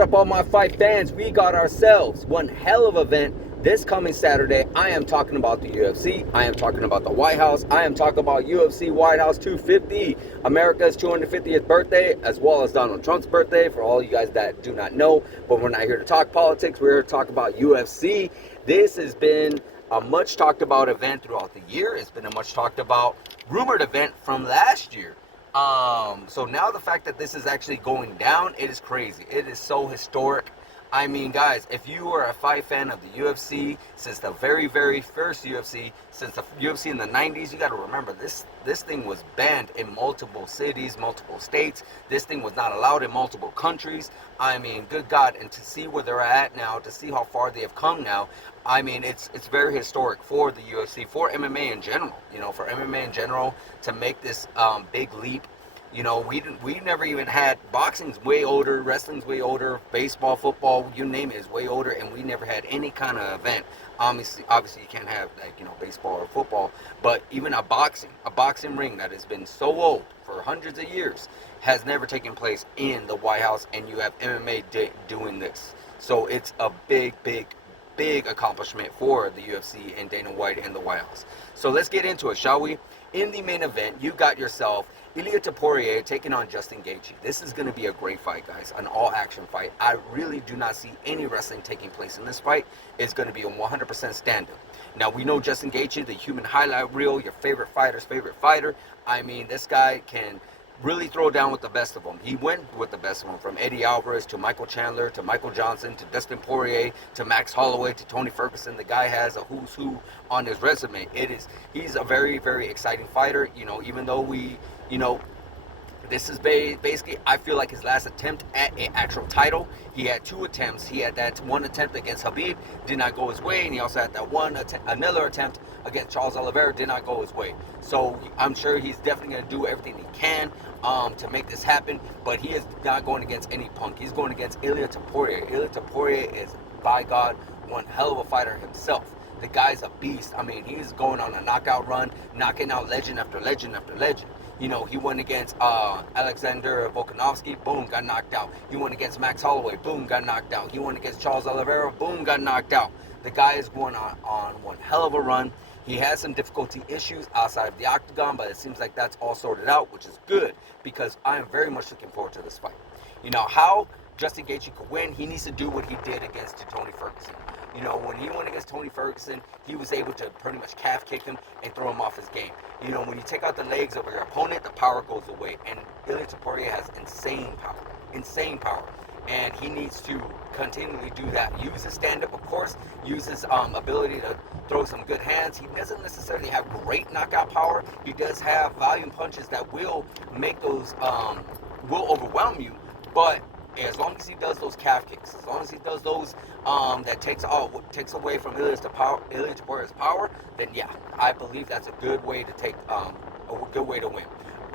What up, all my fight fans? We got ourselves one hell of an event this coming Saturday. I am talking about the UFC. I am talking about the White House. I am talking about UFC White House 250, America's 250th birthday, as well as Donald Trump's birthday, for all you guys that do not know. But we're not here to talk politics. We're here to talk about UFC. This has been a much talked about event throughout the year. It's been a much talked about rumored event from last year. So now the fact that this is actually going down, it is crazy. It is so historic. I mean, guys, if you are a fight fan of the UFC since the very, very first UFC, since the UFC in the 90s, you got to remember this thing was banned in multiple cities, multiple states. This thing was not allowed in multiple countries. I mean, good God, and to see where they're at now, to see how far they have come now, I mean, it's very historic for the UFC, for MMA in general. You know, for MMA in general to make this big leap. You know, we never even had, boxing's way older, wrestling's way older, baseball, football, you name it, is way older, and we never had any kind of event. Obviously you can't have, like, you know, baseball or football, but even a boxing ring that has been so old for hundreds of years has never taken place in the White House, and you have MMA doing this. So it's a big accomplishment for the UFC and Dana White and the White House. So let's get into it, shall we? In the main event, you got yourself Ilia Topuria taking on Justin Gaethje. This is going to be a great fight, guys, an all-action fight. I really do not see any wrestling taking place in this fight. It's going to be a 100% stand-up. Now, we know Justin Gaethje, the human highlight reel, your favorite fighter's favorite fighter. I mean, this guy can really throw down with the best of them. He went with the best of them, from Eddie Alvarez to Michael Chandler to Michael Johnson to Dustin Poirier to Max Holloway to Tony Ferguson. The guy has a who's who on his resume. He's a very, very exciting fighter. You know, even though this is basically, I feel like, his last attempt at an actual title. He had two attempts. He had that one attempt against Khabib, did not go his way, and he also had that another attempt against Charles Oliveira, did not go his way. So I'm sure he's definitely going to do everything he can to make this happen, but he is not going against any punk. He's going against Ilia Topuria. Ilia Topuria is, by God, one hell of a fighter himself. The guy's a beast. I mean, he's going on a knockout run, knocking out legend after legend after legend. You know, he went against Alexander Volkanovski, boom, got knocked out. He went against Max Holloway, boom, got knocked out. He went against Charles Oliveira, boom, got knocked out. The guy is going on one hell of a run. He has some difficulty issues outside of the octagon, but it seems like that's all sorted out, which is good, because I am very much looking forward to this fight. You know, how Justin Gaethje could win, he needs to do what he did against Tony Ferguson. You know, when he went against Tony Ferguson, he was able to pretty much calf kick him and throw him off his game. You know, when you take out the legs of your opponent, the power goes away. And Ilia Topuria has insane power. And he needs to continually do that. Use his stand-up, of course. Use his ability to throw some good hands. He doesn't necessarily have great knockout power. He does have volume punches that will make those, will overwhelm you. But as long as he does those calf kicks, as long as he does those that takes away from Ilia Topuria's power, then yeah, I believe that's a good way to take a good way to win.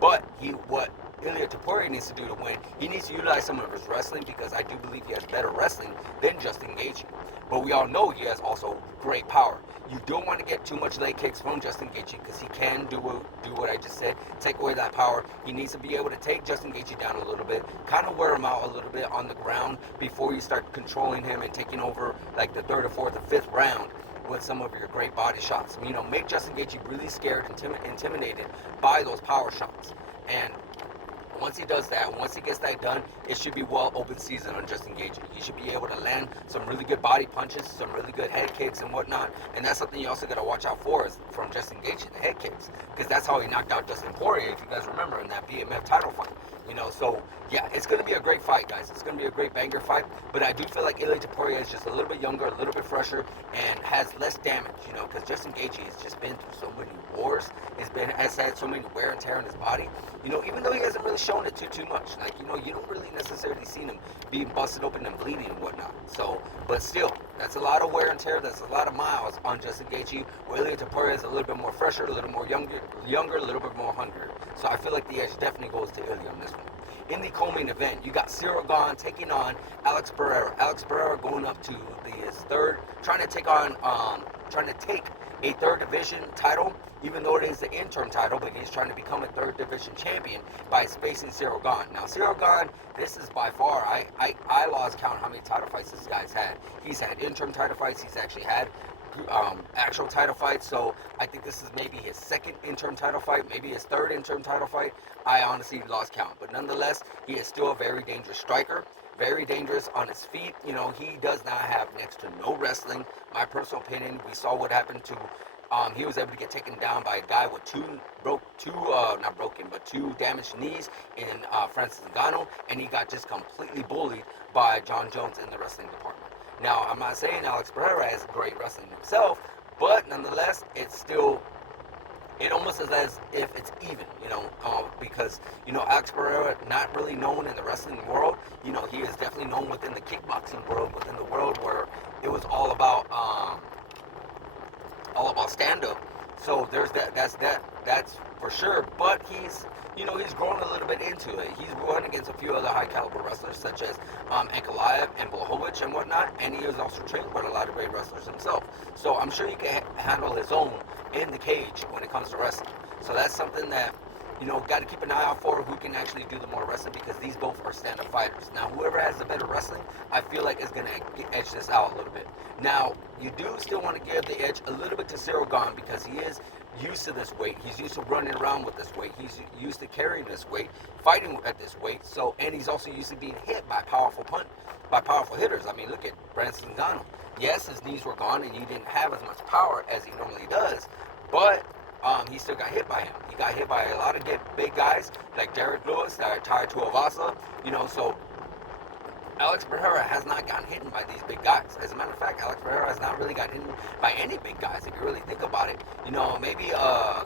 But what Ilia Topuria needs to do to win, he needs to utilize some of his wrestling, because I do believe he has better wrestling than Justin Gaethje. But we all know he has also great power. You don't want to get too much leg kicks from Justin Gaethje, because he can do what I just said, take away that power. He needs to be able to take Justin Gaethje down a little bit, kind of wear him out a little bit on the ground before you start controlling him and taking over like the third or fourth or fifth round with some of your great body shots. You know, make Justin Gaethje really scared, intimidated by those power shots. And once he does that, once he gets that done, it should be well open season on Justin Gaethje. He should be able to land some really good body punches, some really good head kicks and whatnot. And that's something you also got to watch out for, is from Justin Gaethje, the head kicks, because that's how he knocked out Dustin Poirier, if you guys remember, in that BMF title fight. You know, so yeah, it's going to be a great fight, guys. It's going to be a great banger fight. But I do feel like Ilia Topuria is just a little bit younger, a little bit fresher, and has less damage, you know, because Justin Gaethje has just been through so many wars. Has had so many wear and tear in his body. You know, even though he hasn't really shown it too much. Like, you know, you don't really necessarily see him being busted open and bleeding and whatnot. So, but still, that's a lot of wear and tear. That's a lot of miles on Justin Gaethje. Where Ilia Topuria is a little bit more fresher, a little more younger, a little bit more hungrier. So I feel like the edge definitely goes to Ilia on this one. In the co-main event, you got Ciryl Gane taking on Alex Pereira. Alex Pereira going up to his third, trying to take a third division title, even though it is the interim title, but he's trying to become a third division champion by facing Ciryl Gane. Now, Ciryl Gane, this is by far, I lost count how many title fights this guy's had. He's had interim title fights, he's actually had actual title fights, so I think this is maybe his second interim title fight, maybe his third interim title fight. I honestly lost count, but nonetheless, he is still a very dangerous striker, very dangerous on his feet. You know, he does not have next to no wrestling. My personal opinion, we saw what happened to he was able to get taken down by a guy with two damaged knees in Francis Ngannou, and he got just completely bullied by John Jones in the wrestling department. Now, I'm not saying Alex Pereira has great wrestling himself, but nonetheless, it almost is as if it's even, because, Alex Pereira, not really known in the wrestling world. He is definitely known within the kickboxing world, within the world where it was all about stand-up. So there's that's for sure. But he's grown a little bit into it. He's going against a few other high caliber wrestlers such as Ankalaev and Blachowicz and whatnot, and he is also trained with a lot of great wrestlers himself. So I'm sure he can handle his own in the cage when it comes to wrestling. So that's something that got to keep an eye out for, who can actually do the more wrestling, because these both are stand-up fighters. Now, whoever has the better wrestling, I feel like is going to edge this out a little bit. Now, you do still want to give the edge a little bit to Ciryl Gane, because he is used to this weight. He's used to running around with this weight. He's used to carrying this weight, fighting at this weight. So, and he's also used to being hit by powerful hitters. I mean, look at Francis Ngannou. Yes, his knees were gone, and he didn't have as much power as he normally does, but he still got hit by him. He got hit by a lot of big guys like Derek Lewis, Tai Tuivasa, so Alex Pereira has not gotten hit by these big guys. As a matter of fact, Alex Pereira has not really gotten hit by any big guys, if you really think about it. Maybe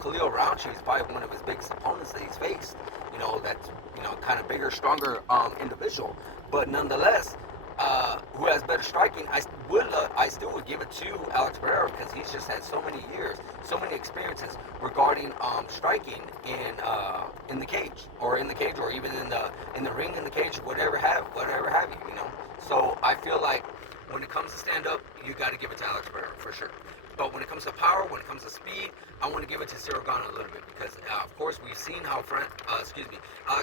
Khalil Roundtree is probably one of his biggest opponents that he's faced. That's, kind of bigger, stronger individual. But nonetheless, who has better striking, I still would give it to Alex Pereira, because he's just had so many years, so many experiences regarding striking in the cage, or even in the ring, in the cage, whatever have you, So I feel like when it comes to stand up, you got to give it to Alex Pereira for sure. But when it comes to power, when it comes to speed, I want to give it to Ciryl Gane a little bit, because of course we've seen how Alex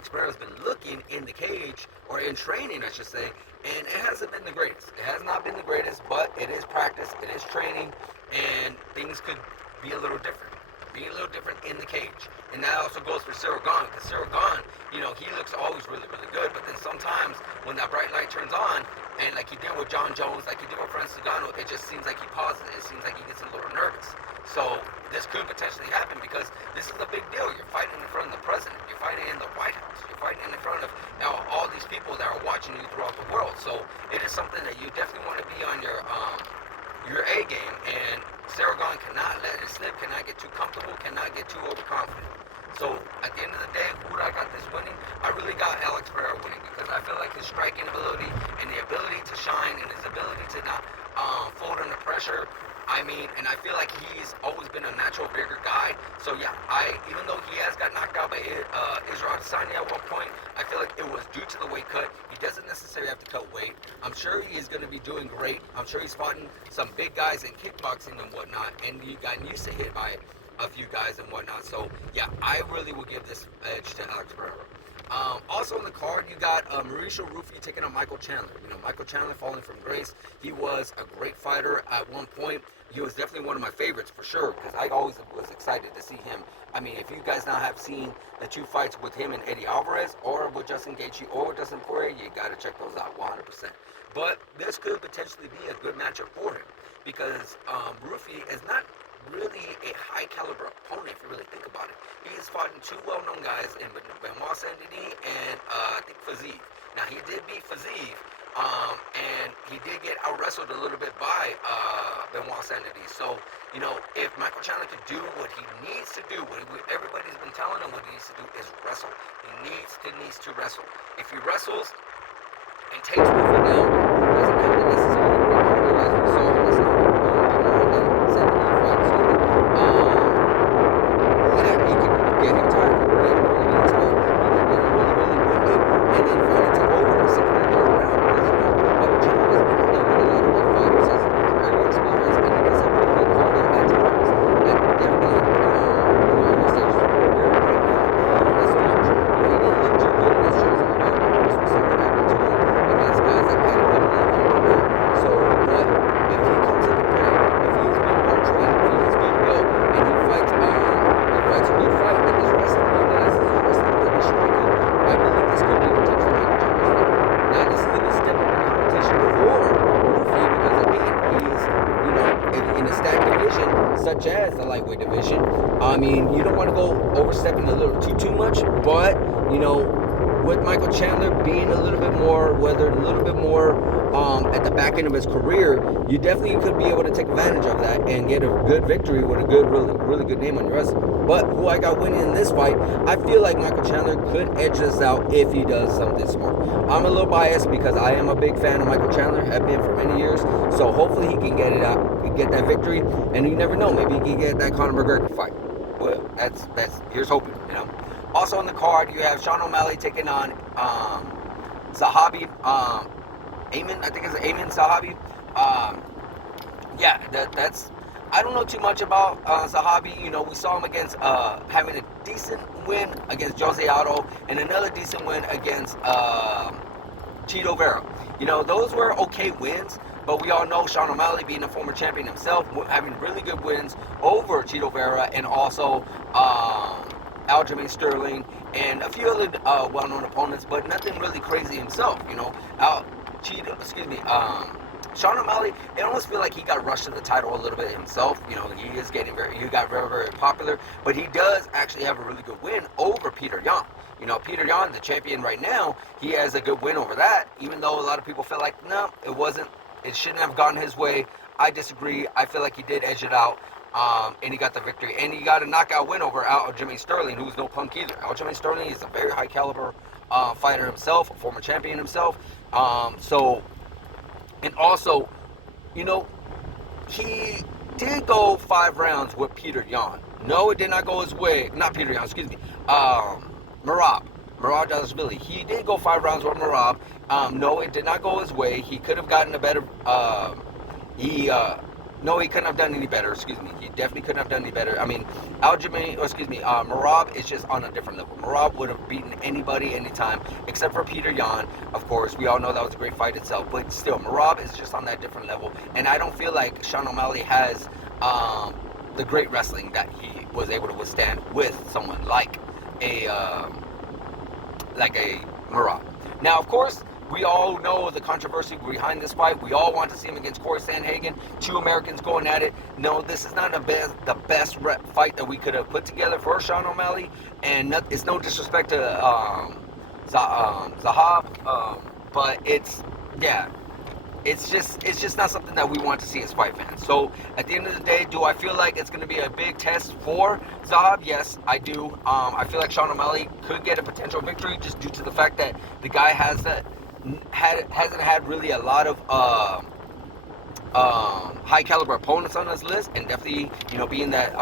Pereira has been looking in the cage, or in training, I should say, and it hasn't been the greatest. It has not been the greatest, but it is practice, it is training, and things could be a little different. In the cage. And that also goes for Ciryl Gane, because Ciryl Gane, he looks always really, really good, but then sometimes when that bright light turns on, and like he did with John Jones, like he did with Francis Ngannou, it just seems like he pauses. It seems like he gets a little nervous. So this could potentially happen, because this is a big deal. You're fighting in front of the president. You're fighting in the White House. You're fighting in front of all these people that are watching you throughout the world. So it is something that you definitely want to be on your A game, and Ciryl Gane cannot let it slip, cannot get too comfortable, cannot get too overconfident. So at the end of the day, who I got this winning? I really got Alex Pereira winning, because I feel like his striking ability and the ability to shine, and his ability to not fold under pressure. And I feel like he's always been a natural bigger guy. So yeah, even though he has got knocked out by Israel Adesanya at one point, I feel like it was due to the weight cut. He doesn't necessarily have to cut weight. I'm sure he is going to be doing great. I'm sure he's fought some big guys in kickboxing and whatnot, and he got used to hit by a few guys and whatnot. So yeah, I really will give this edge to Alex Pereira. Also on the card, you got Mauricio Rufy taking on Michael Chandler. Michael Chandler falling from grace. He was a great fighter at one point. He was definitely one of my favorites for sure, because I always was excited to see him. If you guys now have seen the two fights with him and Eddie Alvarez, or with Justin Gaethje, or with Dustin Poirier, you got to check those out 100%. But this could potentially be a good matchup for him, because Rufy is not really a high caliber opponent, if you really think about it. He's fought two well-known guys in Benoit Saint-Denis and I think Fiziev. Now he did beat Fiziev, and he did get out-wrestled a little bit by Benoit Saint-Denis. So, if Michael Chandler could do what he needs to do, what everybody's been telling him what he needs to do is wrestle. He needs to wrestle. If he wrestles and takes Rufy down, he doesn't have to necessarily recognize we saw in this get him tired, get him really, really tired, you can get him really, really winded, and then finally take over in the second and third round, because Michael Chandler has been in with a lot of good fighters, has very experienced, and he does have really good cardio at times. stepping a little too much, but with Michael Chandler being a little bit more weathered, a little bit more at the back end of his career, you definitely could be able to take advantage of that and get a good victory with a good, really good name on your resume. But who I got winning in this fight, I feel like Michael Chandler could edge this out if he does something smart. I'm a little biased because I am a big fan of Michael Chandler, have been for many years. So hopefully he can get it out, get that victory, and you never know, maybe he can get that Conor McGregor fight. Well, that's here's hoping, Also on the card, you have Sean O'Malley taking on Zahabi, Amin, I think it's Amin Zahabi. That's I don't know too much about Zahabi. We saw him against having a decent win against Jose Aldo and another decent win against Chito Vera. Those were okay wins, but we all know Sean O'Malley, being a former champion himself, having really good wins over Chito Vera and also Aljamain Sterling and a few other well-known opponents, but nothing really crazy himself. Sean O'Malley, it almost feels like he got rushed to the title a little bit himself. He got very, very popular, but he does actually have a really good win over Peter Yan. Peter Yan, the champion right now, he has a good win over that, even though a lot of people felt like, no, it shouldn't have gone his way. I disagree. I feel like he did edge it out. And he got the victory. And he got a knockout win over Aljamain Sterling, who's no punk either. Aljamain Sterling is a very high caliber fighter himself, a former champion himself. And also, he did go 5 rounds with Peter Yan. No, it did not go his way. Not Peter Yan, excuse me. Merab Dvalishvili. He did go 5 rounds with Merab. No, it did not go his way. He could have gotten a better... No, he couldn't have done any better. Excuse me. He definitely couldn't have done any better. I mean, Merab is just on a different level. Merab would have beaten anybody, anytime, except for Peter Yan. Of course, we all know that was a great fight itself, but still, Merab is just on that different level. And I don't feel like Sean O'Malley has the great wrestling that he was able to withstand with someone like a Merab. Now, of course, we all know the controversy behind this fight. We all want to see him against Corey Sandhagen. 2 Americans going at it. No, this is not the best fight that we could have put together for Sean O'Malley. And it's no disrespect to Zahab, but it's just not something that we want to see as fight fans. So at the end of the day, do I feel like it's going to be a big test for Zahab? Yes, I do. I feel like Sean O'Malley could get a potential victory just due to the fact that the guy hasn't had really a lot of high caliber opponents on his list, and definitely being that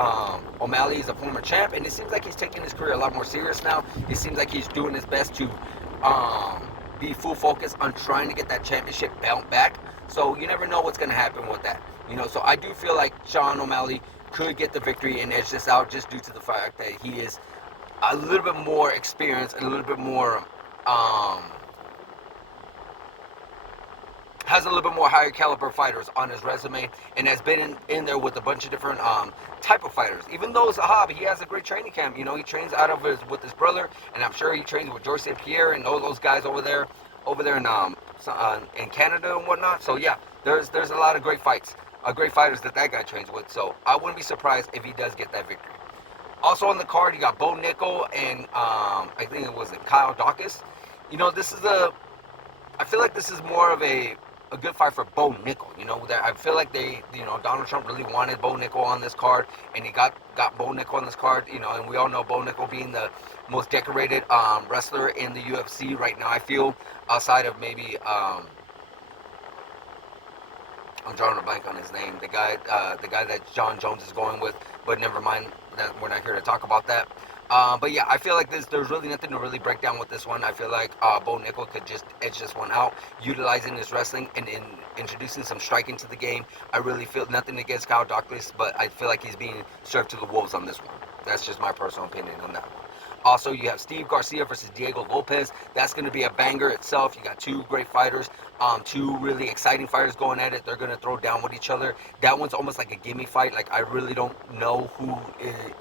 O'Malley is a former champ, and it seems like he's taking his career a lot more serious now. It seems like he's doing his best to be full focus on trying to get that championship belt back. So you never know what's going to happen with that. So I do feel like Sean O'Malley could get the victory and edge this out just due to the fact that he is a little bit more experienced and a little bit more has a little bit more higher caliber fighters on his resume, and has been in there with a bunch of different type of fighters. Even though Zahab, he has a great training camp. He trains with his brother, and I'm sure he trains with George St. Pierre and all those guys over there in Canada and whatnot. So yeah, there's a lot of great fighters that guy trains with. So I wouldn't be surprised if he does get that victory. Also on the card, you got Bo Nickel and I think it was Kyle Dawkins. I feel like this is more of a good fight for Bo Nickel. That I feel like Donald Trump really wanted Bo Nickel on this card, and he got Bo Nickel on this card. And we all know Bo Nickel being the most decorated wrestler in the UFC right now. I feel outside of maybe I'm drawing a blank on his name. The guy that John Jones is going with, but never mind. That we're not here to talk about that. But yeah, I feel like there's really nothing to really break down with this one. I feel like Bo Nickel could just edge this one out, utilizing his wrestling and introducing some striking to the game. I really feel nothing against Kyle Dawkins, but I feel like he's being served to the wolves on this one. That's just my personal opinion on that one. Also, you have Steve Garcia versus Diego Lopez. That's going to be a banger itself. You got 2 great fighters, 2 really exciting fighters going at it. They're going to throw down with each other. That one's almost like a gimme fight. Like, I really don't know who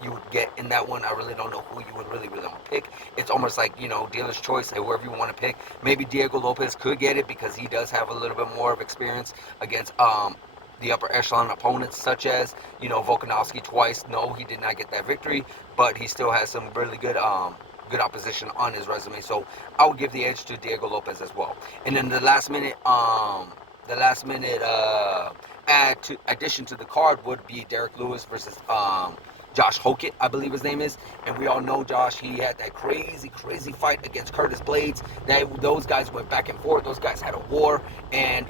you would get in that one. I really don't know who you would really want to pick. It's almost like, dealer's choice, whoever you want to pick. Maybe Diego Lopez could get it because he does have a little bit more of experience against the upper echelon opponents, such as, you know, Volkanovski twice. No, he did not get that victory, but he still has some really good good opposition on his resume. So I would give the edge to Diego Lopez as well. And then the last minute addition to the card would be Derek Lewis versus Josh Hokett, I believe his name is. And we all know Josh, he had that crazy fight against Curtis Blades. Those guys went back and forth. Those guys had a war, and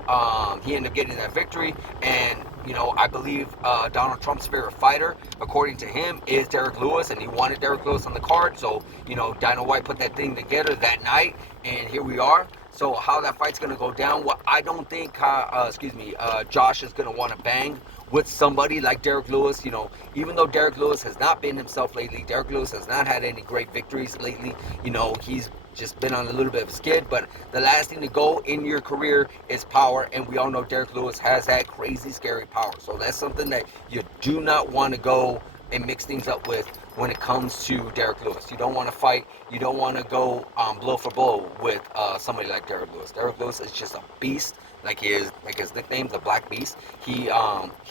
he ended up getting that victory. And, you know, I believe Donald Trump's favorite fighter, according to him, is Derek Lewis, and he wanted Derek Lewis on the card. So, you know, Dana White put that thing together that night, and here we are. So how that fight's going to go down, well, I don't think, Josh is going to want to bang with somebody like Derek Lewis. You know, even though Derek Lewis has not been himself lately, Derek Lewis has not had any great victories lately. You know, he's just been on a little bit of a skid, but the last thing to go in your career is power, and we all know Derek Lewis has that crazy, scary power. So that's something that you do not want to go and mix things up with when it comes to Derek Lewis. You don't want to fight. You don't want to go blow for blow with somebody like Derek Lewis. Derek Lewis is just a beast, like his nickname, the Black Beast. He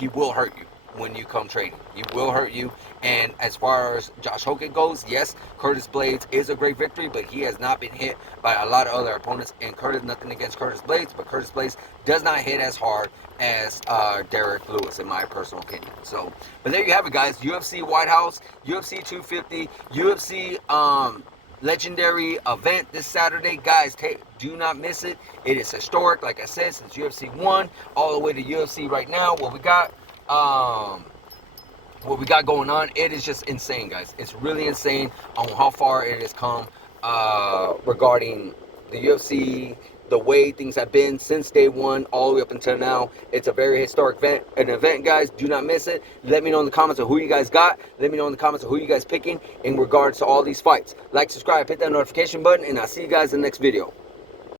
will hurt you when you come trading. He will hurt you. And as far as Josh Hokett goes, yes, Curtis Blades is a great victory, but he has not been hit by a lot of other opponents. And Curtis, nothing against Curtis Blades, but Curtis Blades does not hit as hard as Derek Lewis, in my personal opinion. So, but there you have it, guys. UFC White House, UFC 250, UFC legendary event this Saturday, guys. Do not miss it. It is historic, like I said, since UFC 1 all the way to UFC right now. What we got going on, it is just insane, guys. It's really insane on how far it has come regarding the UFC, the way things have been since day one all the way up until now. It's a very historic event, guys. Do not miss it. Let me know in the comments of who you guys got. Let me know in the comments of who you guys picking in regards to all these fights. Like, subscribe, hit that notification button, and I'll see you guys in the next video.